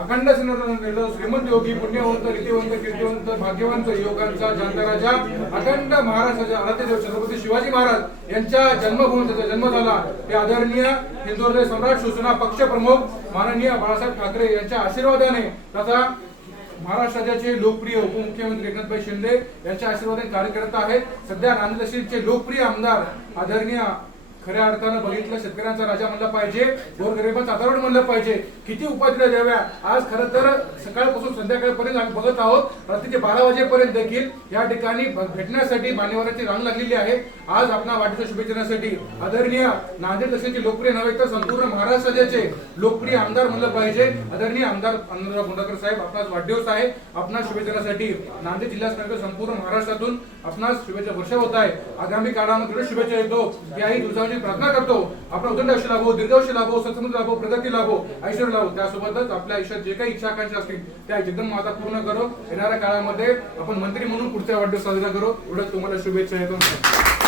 अखंड सिंधुदुर्ग श्रीमंत योगी पुण्यवंत रीतिवंत कीर्तिवंत भाग्यवंत योगांचा जांतराजा अखंड महाराष्ट्राच्या आराध्य देव छत्रपती शिवाजी महाराज यांच्या जन्मभूमी त्याचा जन्म झाला. ते आदरणीय हिंदुहृदय सम्राट शिवसेना पक्ष प्रमुख माननीय बाळासाहेब ठाकरे यांच्या आशीर्वादाने तथा महाराष्ट्राचे लोकप्रिय उपमुख्यमंत्री एकनाथभाई शिंदे यांच्या आशीर्वादाने कार्यकर्ता आहेत. सध्या नांदेड लोकप्रिय आमदार आदरणीय खऱ्या अर्थानं बघितलं शेतकऱ्यांचा राजा म्हणला पाहिजे गोरगरिबांचा आधारवड म्हणलं पाहिजे. किती उपाधिला द्याव्या? आज खरं तर सकाळपासून संध्याकाळपर्यंत आम्ही बघत आहोत रात्रीचे बारा वाजेपर्यंत देखील या ठिकाणी भेटण्यासाठी मान्यवरांची रांग लागलेली आहे. आज आपला वाढीच्या शुभेच्छा देण्यासाठी आदरणीय नांदेड तसेचे लोकप्रिय नव्हे तर संपूर्ण महाराष्ट्राचे लोकप्रिय आमदार म्हणलं पाहिजे. आदरणीय आमदार आनंदराव गुंडाकर साहेब आपणास वाढदिवस आहे. आपणास शुभेच्छा देण्यासाठी नांदेड जिल्ह्यात संपूर्ण महाराष्ट्रातून आपणास शुभेच्छा वर्षा होत आहे. आगामी काळामध्ये शुभेच्छा येतो याही आई देवाची प्रार्थना करतो. आपला उदंड लाभो दीर्घायुष्य लाभो सत्संग लाभो प्रगती लाभो ऐश्वर लाभो. त्यासोबतच आपल्या आयुष्यात जे काही इच्छा आकांक्षा असतील त्या जगदम माता पूर्ण करो. येणाऱ्या काळामध्ये आपण मंत्री म्हणून पुढचा वाढदिवस साजरा करू. एवढंच तुम्हाला शुभेच्छा येतो